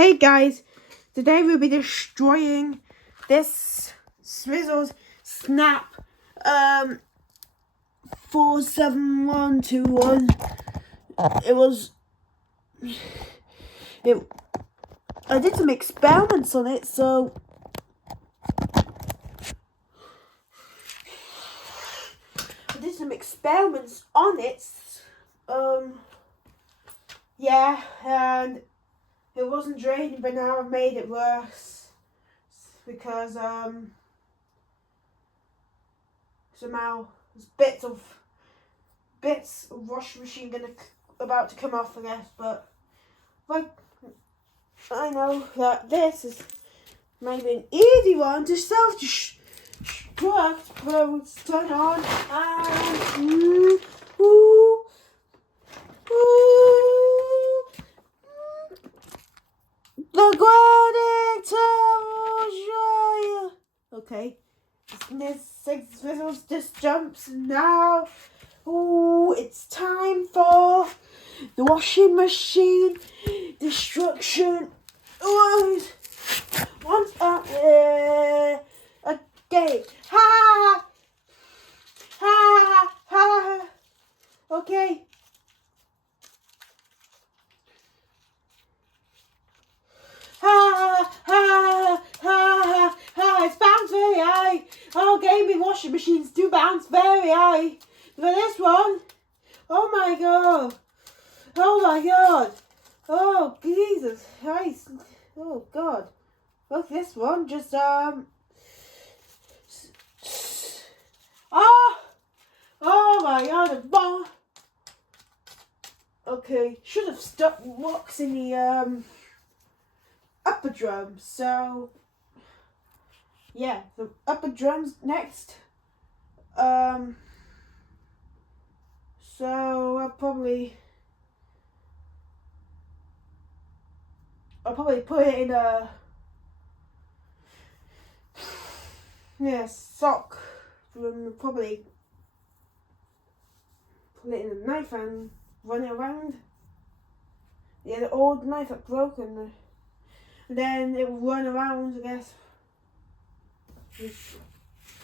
Hey guys, today we'll be destroying this Swizzles Snap 47121. I did some experiments on it, so yeah, and it wasn't draining, but now I've made it worse because somehow there's bits of washing machine about to come off, I guess. But like, I know that this is maybe an easy one to self-destruct, but let's turn on and the Aquatic Turbo. Okay, this Swizzles just jumps now. Ooh, it's time for the washing machine destruction. Once up there. Okay. Ha! Ha! Ha! Okay. Ha! Ha! Ha! Ha! It's bounced very high. Oh, gaming washing machines do bounce very high. For this one. Oh my god. Oh my god. Oh, Jesus Christ. Oh god. Look, this one just oh my god. Okay, should have stuck locks in the upper drum. So yeah, the upper drum's next. So I'll probably put it in a sock. Probably put it in a knife and run it around. Yeah, the old knife that broke, and then it will run around, I guess.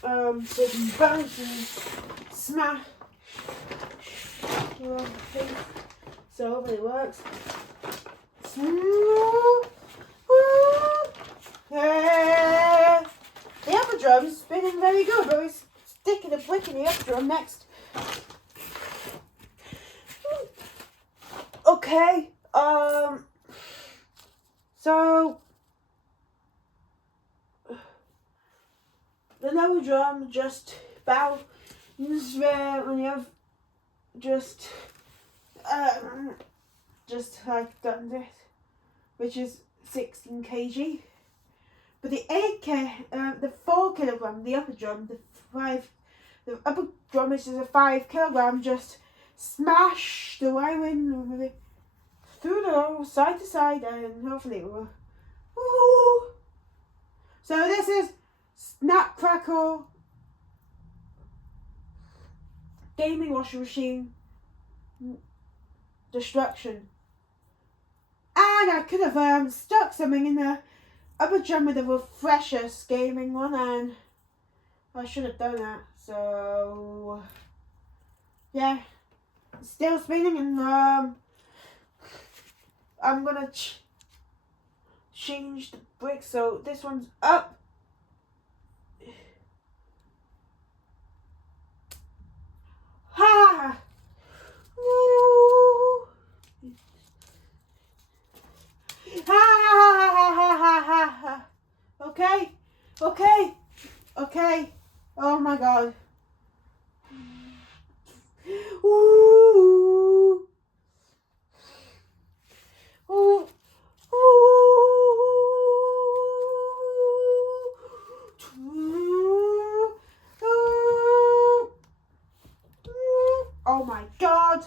So it can bounce and smash. So hopefully it works. The upper drum's spinning very good, but we're sticking a brick in the upper drum next. Okay, so the lower drum just bounces when you have just like done this, which is 16 kg. But the 4 kilogram, the upper drum, the upper drum, which is a 5 kilogram, just smash the wiring with it through the hole, side to side, and hopefully it will. Woo! So this is Snap Crackle gaming washing machine destruction. And I could have stuck something in the upper drum with a refresher gaming one, and I should have done that. So yeah, it's still spinning, and I'm gonna change the brick. So this one's up. Ha! Woo! Ha ha ha ha ha ha. Okay. Oh my god. Ooh. Ooh. Oh my god.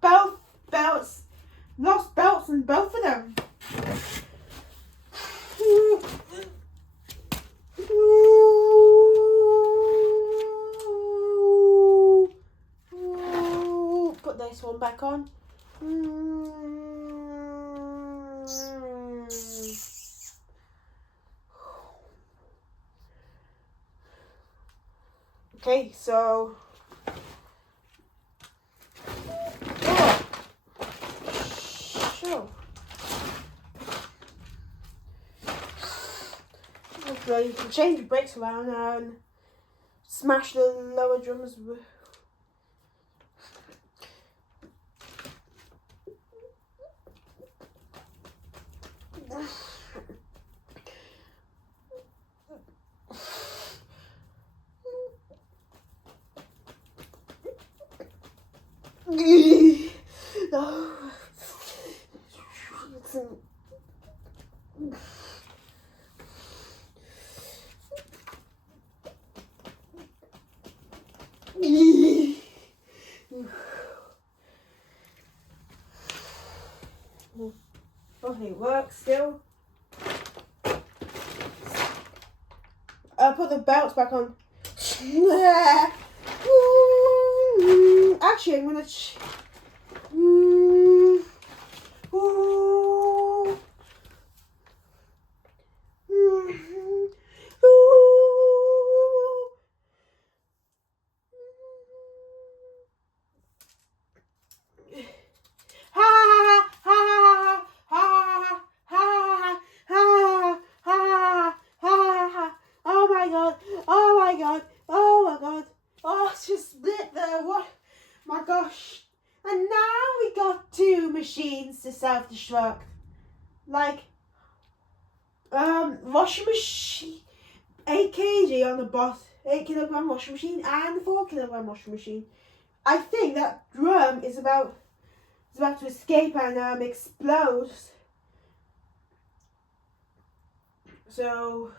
Both belts. Lost belts in both of them. Put this one back on. Okay, so sure. Okay, you can change the brakes around and smash the lower drums. Okay, it works still. I'll put the belts back on. Actually, I'm gonna. Oh my god! Oh my god! Oh my god! Oh, it's just split there. What? My gosh! And now we got two machines to self-destruct. Like, washing machine, 8 kg on the bot, 8 kilogram washing machine and 4 kilogram washing machine. I think that drum is about to escape and explode. So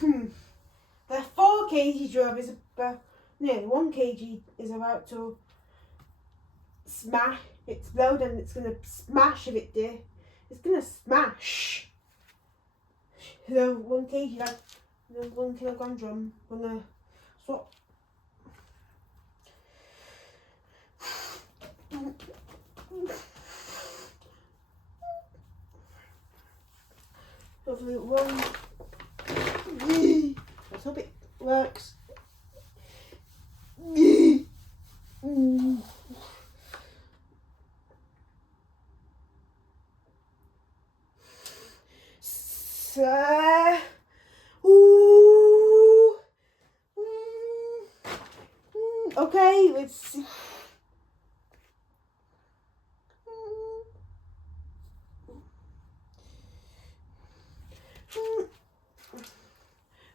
the 4 kg drum is about, no, 1 kg is about to explode, and it's gonna smash if it did. It's gonna smash. The 1 kg, like the 1 kilogram drum, gonna swap. Hopefully it won't. Let's hope it works. Okay, let's see.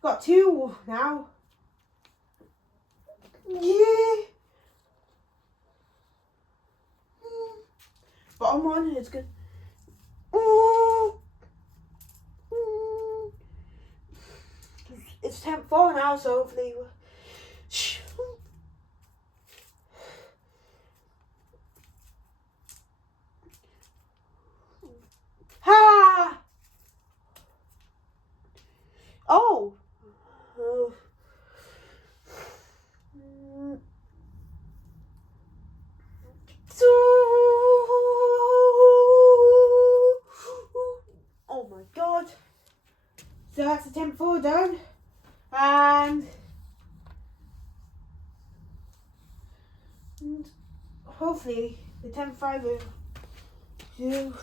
Got 2 now. Yeah. Bottom one is good. It's temp 4 now, so hopefully. Ha! Oh. Oh my god. So that's the temp 4 done. And hopefully the temp 5 will do.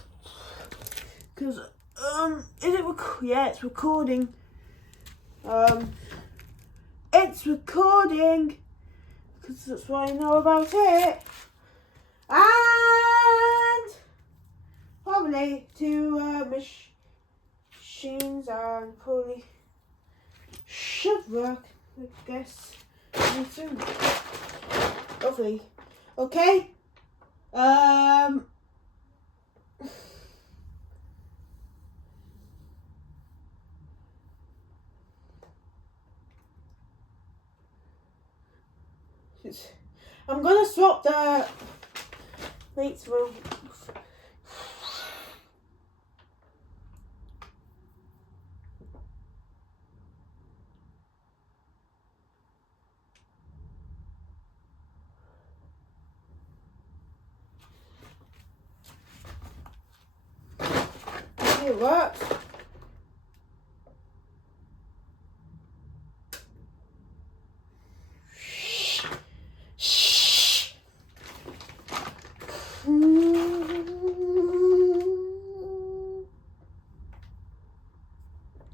Because, is it yeah, it's recording. It's recording. Because that's what I know about it. And probably 2 machines and probably should work, I guess, soon. Hopefully. Okay. I'm gonna swap the plates around. it works.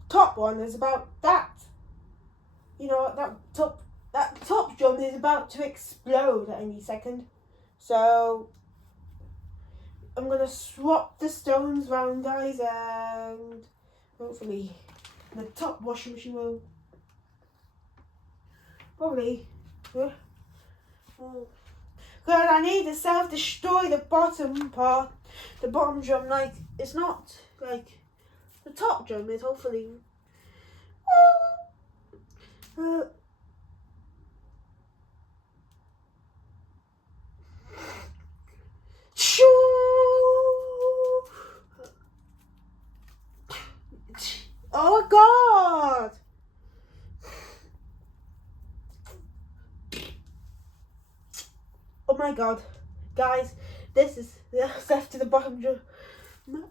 Top one is about that. You know, that top drum is about to explode at any second. So I'm gonna swap the stones round, guys, and hopefully the top washing machine will probably. Because I need to self-destroy the bottom part, the bottom drum. Like, it's not like the top drum is hopefully. Oh God! Oh my God, guys, this is left to the bottom drum,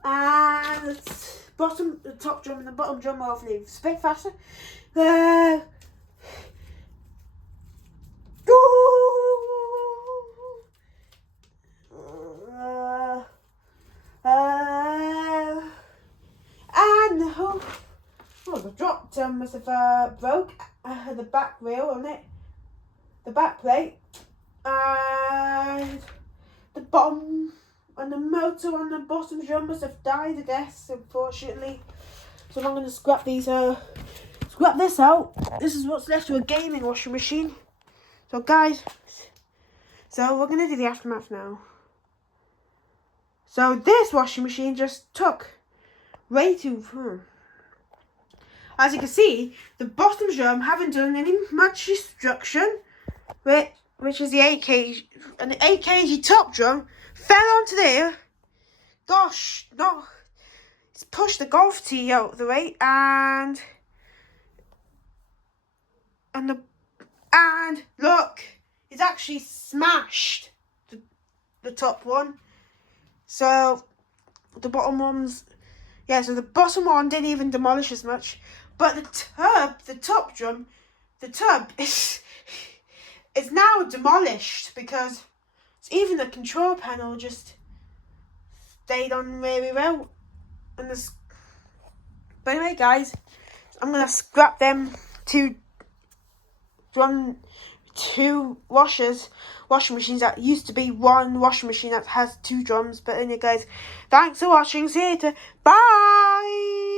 and the top drum and the bottom drum are hopefully a bit faster. The drop must have broke the back rail on it, the back plate, and the bottom and the motor on the bottom drum must have died, I guess, unfortunately. So I'm going to scrap these. Scrap this out. This is what's left of a gaming washing machine. So guys, we're going to do the aftermath now. So this washing machine just took way too. As you can see, the bottom drum haven't done any much destruction, which is the 8 kg, and the 8 kg top drum fell onto there. Gosh, no, it's pushed the golf tee out of the way, and look, it's actually smashed the top one. So the bottom one's, yeah, so the bottom one didn't even demolish as much. But the top drum is now demolished because even the control panel just stayed on really well. But anyway, guys, I'm gonna scrap them two washing machines that used to be one washing machine that has two drums. But anyway, guys, thanks for watching. See you later. Bye.